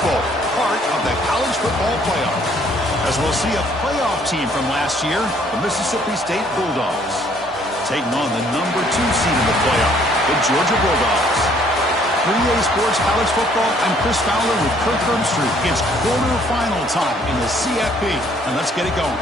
Bowl, part of the college football playoff. As we'll see a playoff team from last year, the Mississippi State Bulldogs, taking on the number 2 seed in the playoff, the Georgia Bulldogs. 3A Sports College Football, I'm Chris Fowler with Kirk Herbstreit. It's quarterfinal time in the CFP, and let's get it going.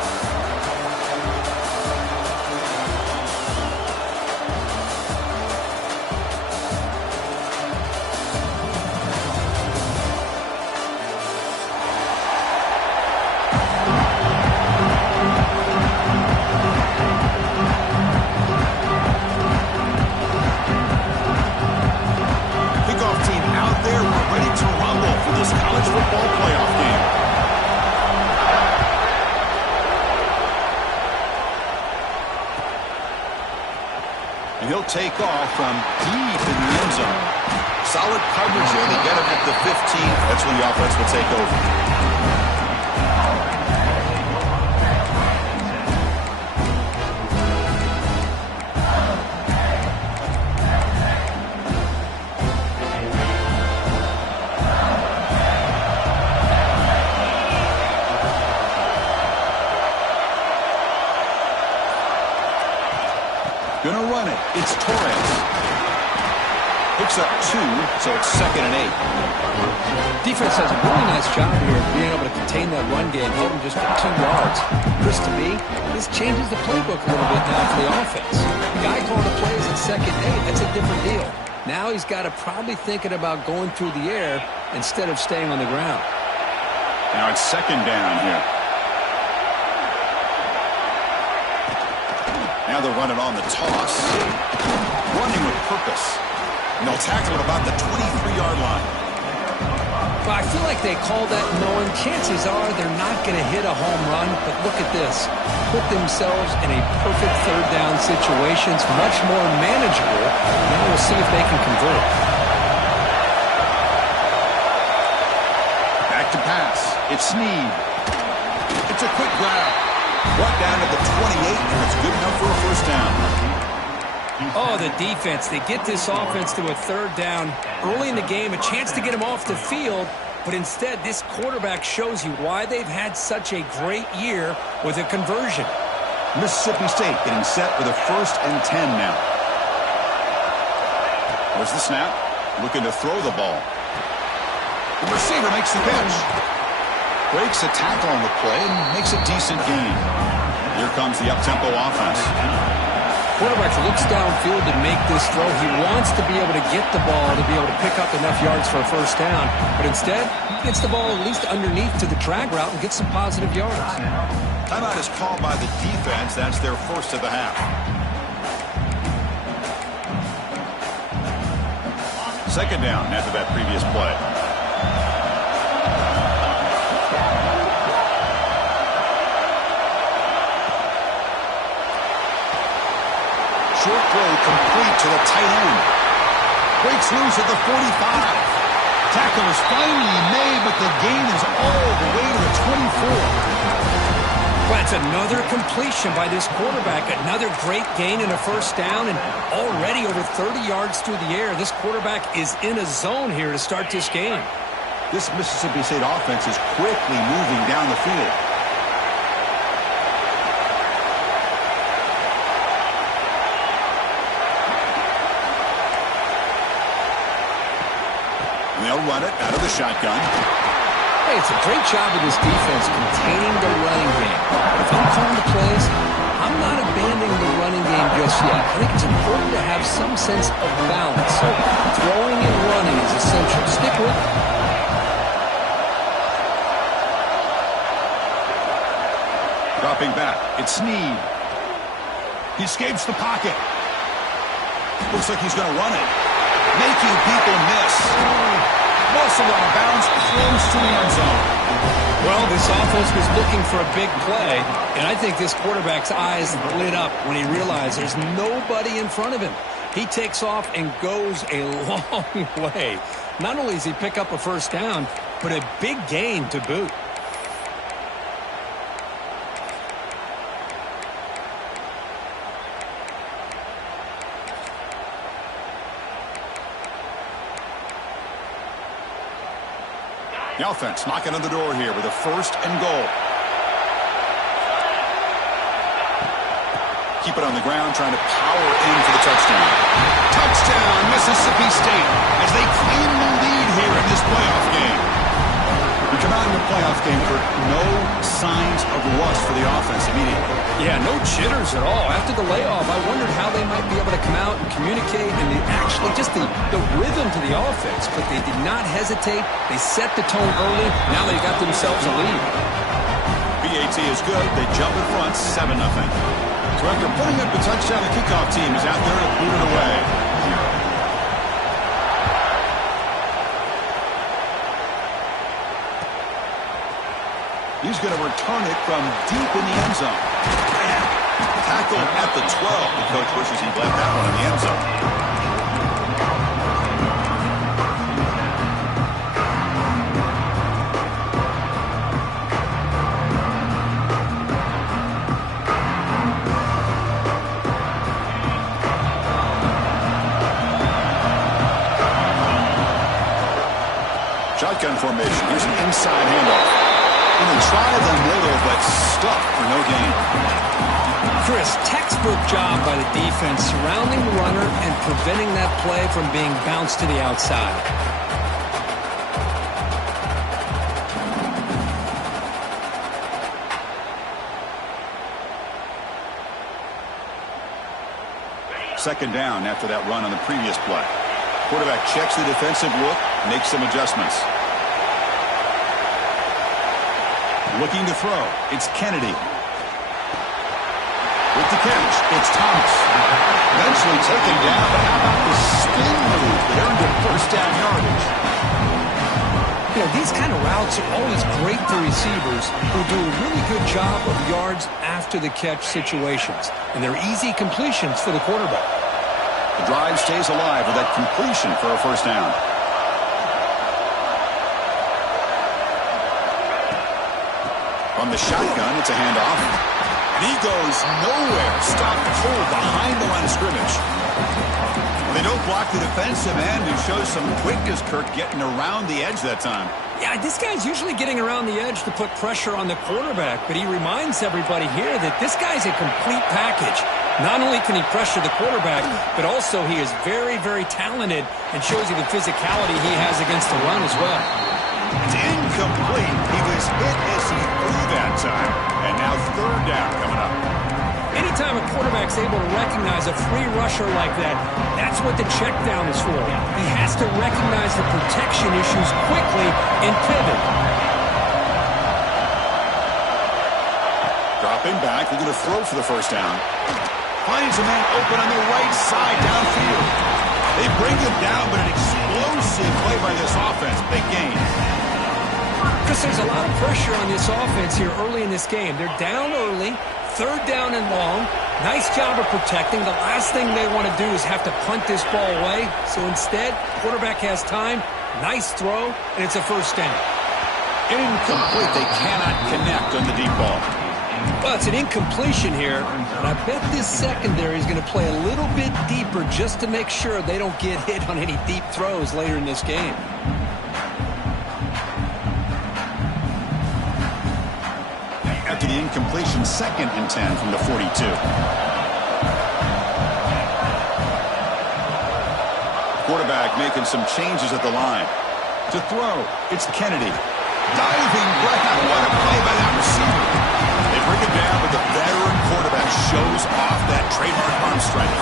Take off from deep in the end zone. Solid coverage there. They get him at the 15. That's when the offense will take over. Gonna run it. It's Torres. Picks up 2, so it's 2nd and 8. Defense does a really nice job here of being able to contain that run game, hold them just for 2 yards. Chris, to me, this changes the playbook a little bit now for the offense. The guy calling the plays at 2nd and 8, that's a different deal. Now he's got to probably thinking about going through the air instead of staying on the ground. Now it's 2nd down here. Now they're running on the toss. Running with purpose. And they'll tackle it about the 23-yard line. Well, I feel like they call that knowing chances are they're not going to hit a home run. But look at this. Put themselves in a perfect 3rd down situation. It's much more manageable. Now we'll see if they can convert. Back to pass. It's Snead. It's a quick grab. Brought down to the 28, and it's good enough for a 1st down. Oh, the defense. They get this offense to a 3rd down early in the game, a chance to get him off the field, but instead this quarterback shows you why they've had such a great year with a conversion. Mississippi State getting set with a 1st and 10 now. There's the snap. Looking to throw the ball. The receiver makes the catch. Breaks a tackle on the play and makes a decent gain. Here comes the up-tempo offense. Quarterback looks downfield to make this throw. He wants to be able to get the ball to be able to pick up enough yards for a 1st down. But instead, he gets the ball at least underneath to the drag route and gets some positive yards. Timeout is called by the defense. That's their 1st of the half. 2nd down after that previous play. Short throw complete to the tight end. Breaks loose at the 45. Tackle is finally made, but the gain is all the way to the 24. Well, that's another completion by this quarterback. Another great gain in a 1st down, and already over 30 yards through the air. This quarterback is in a zone here to start this game. This Mississippi State offense is quickly moving down the field. They'll run it out of the shotgun. Hey, it's a great job of this defense containing the running game. If I'm calling the plays, I'm not abandoning the running game just yet. I think it's important to have some sense of balance. So throwing and running is essential. Stick with it. Dropping back. It's Snead. He escapes the pocket. Looks like he's going to run it. Making people miss. Muscle out of bounds, close to the end zone. Well, this offense was looking for a big play, and I think this quarterback's eyes lit up when he realized there's nobody in front of him. He takes off and goes a long way. Not only does he pick up a 1st down, but a big gain to boot. The offense knocking on the door here with a 1st and goal. Keep it on the ground, trying to power in for the touchdown. Touchdown, Mississippi State, as they claim the lead here in this playoff game. We come out in the playoff game for no signs of rust for the offense immediately. Yeah, no jitters at all. After the layoff, I wondered how they might be able to come out and communicate and actually just the rhythm to the offense. But they did not hesitate. They set the tone early. Now they got themselves a lead. BAT is good. They jump in front, 7-0. So after putting up the touchdown, the kickoff team is out there to boot it away. He's going to return it from deep in the end zone. Tackle at the 12. The coach wishes he'd left that one in the end zone. Shotgun formation. Here's an inside handoff. Going to try the middle, but stuck for no gain. Chris, textbook job by the defense surrounding the runner and preventing that play from being bounced to the outside. Second down after that run on the previous play. Quarterback checks the defensive look, makes some adjustments. Looking to throw. It's Kennedy. With the catch, it's Thomas. Eventually taken down, but how about the spin move that earned him 1st down yardage? You know, these kind of routes are always great for receivers who do a really good job of yards after the catch situations. And they're easy completions for the quarterback. The drive stays alive with that completion for a 1st down. From the shotgun, it's a handoff. And he goes nowhere. Stopped cold behind the line of scrimmage. They don't block the defensive end, who shows some quickness, Kirk, getting around the edge that time. Yeah, this guy's usually getting around the edge to put pressure on the quarterback, but he reminds everybody here that this guy's a complete package. Not only can he pressure the quarterback, but also he is very, very talented and shows you the physicality he has against the run as well. It's incomplete. He was hit as he threw that time. And now 3rd down coming up. Anytime a quarterback's able to recognize a free rusher like that, that's what the check down is for. He has to recognize the protection issues quickly and pivot. Dropping back, they're going to throw for the 1st down. Finds a man open on the right side downfield. They bring him down, but an explosive play by this offense. Big gain. Because there's a lot of pressure on this offense here early in this game. They're down early, 3rd down and long. Nice job of protecting. The last thing they want to do is have to punt this ball away. So instead, quarterback has time, nice throw, and it's a 1st down. Incomplete. They cannot connect on the deep ball. Well, it's an incompletion here, and I bet this secondary is going to play a little bit deeper just to make sure they don't get hit on any deep throws later in this game. After the incompletion, 2nd and 10 from the 42. Quarterback making some changes at the line. To throw, it's Kennedy. Diving grab. What a play by that receiver. They bring him down, but the veteran quarterback shows off that trademark arm strength.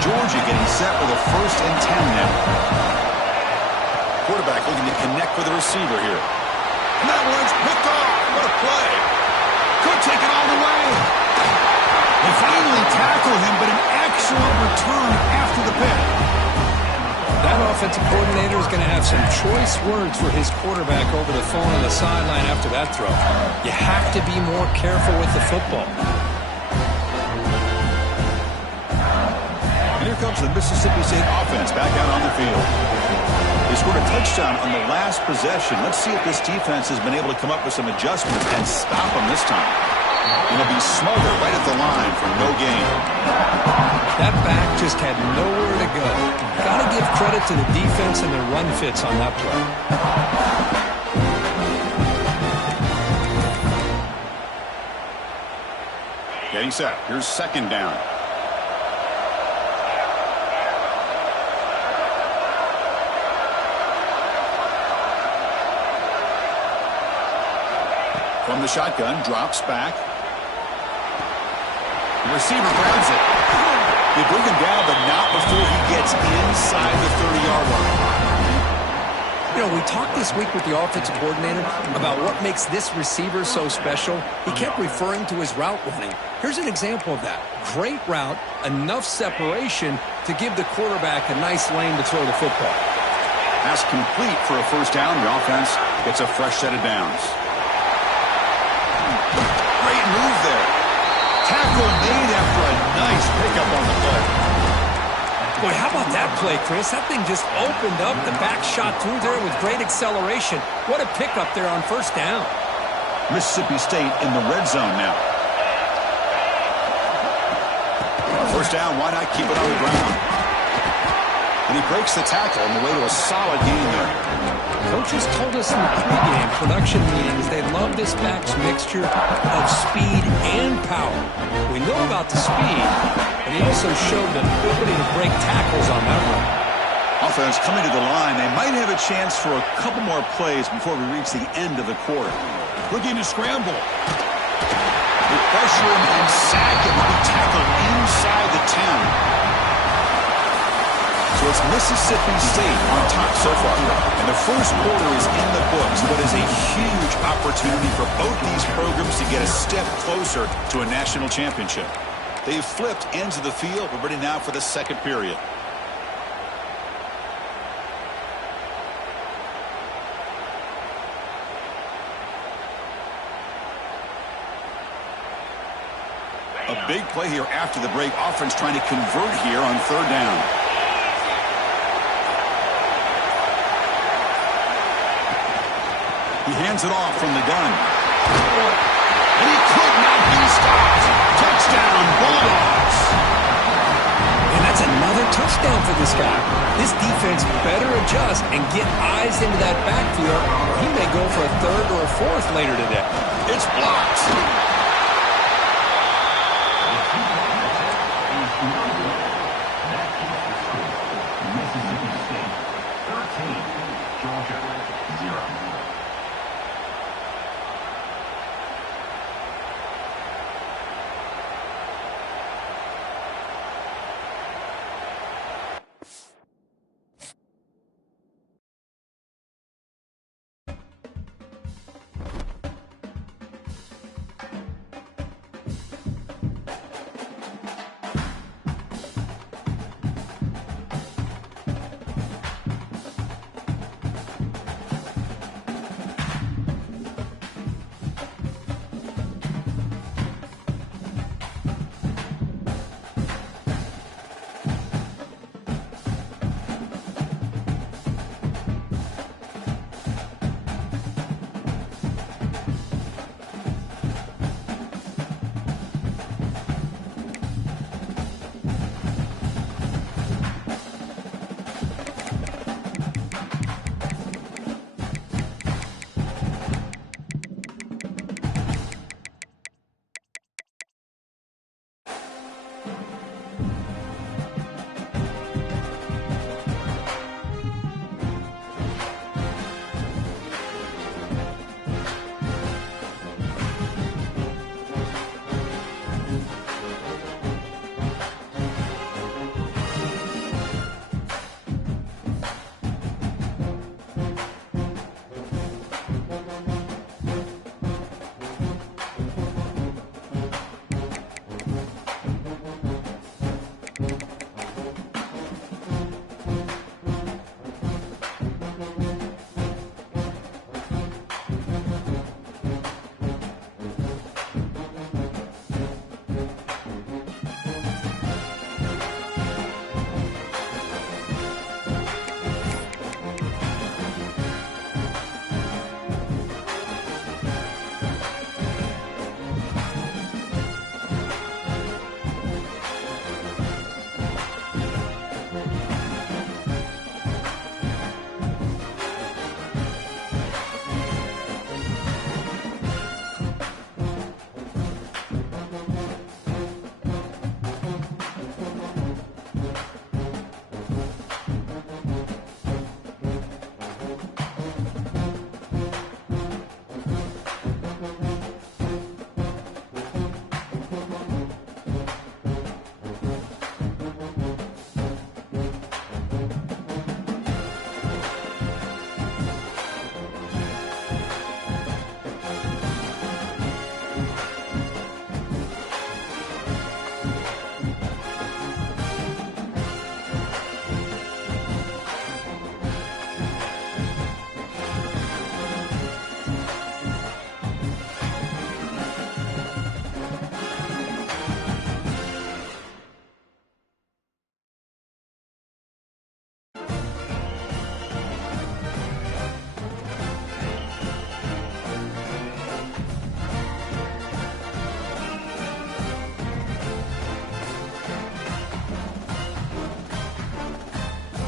Georgia getting set with a 1st and 10 now. Quarterback looking to connect with the receiver here. And that one's picked off. What a play. Could take it all the way. They finally tackle him, but an excellent return after the pick. That offensive coordinator is going to have some choice words for his quarterback over the phone on the sideline after that throw. You have to be more careful with the football. And here comes the Mississippi State offense back out on the field. They scored a touchdown on the last possession. Let's see if this defense has been able to come up with some adjustments and stop them this time. It'll be Smother right at the line for no gain. That back just had nowhere to go. Got to give credit to the defense and their run fits on that play. Getting set. Here's second down. From the shotgun, drops back. The receiver grabs it. They bring him down, but not before he gets inside the 30-yard line. You know, we talked this week with the offensive coordinator about what makes this receiver so special. He kept referring to his route running. Here's an example of that. Great route, enough separation to give the quarterback a nice lane to throw the football. Pass complete for a first down. The offense gets a fresh set of downs. Great move there. Tackle made after a nice pickup on the play. Boy, how about that play, Chris? That thing just opened up. The back shot through there with great acceleration. What a pickup there on first down. Mississippi State in the red zone now. First down, why not keep it on the ground? And he breaks the tackle on the way to a solid gain there. Coaches told us in the pregame production meetings they love this back's mixture of speed and power. We know about the speed, but he also showed the ability to break tackles on that run. Offense coming to the line. They might have a chance for a couple more plays before we reach the end of the quarter. Looking to scramble. They pressure him and sack him. He tackled inside the 10. So it's Mississippi State on top so far. And the first quarter is in the books. What is a huge opportunity for both these programs to get a step closer to a national championship. They've flipped ends of the field. We're ready now for the second period. A big play here after the break. Offense trying to convert here on third down. He hands it off from the gun. And he could not be stopped. Touchdown, Bulldogs. And that's another touchdown for this guy. This defense better adjust and get eyes into that backfield. He may go for a third or a fourth later today. It's blocked.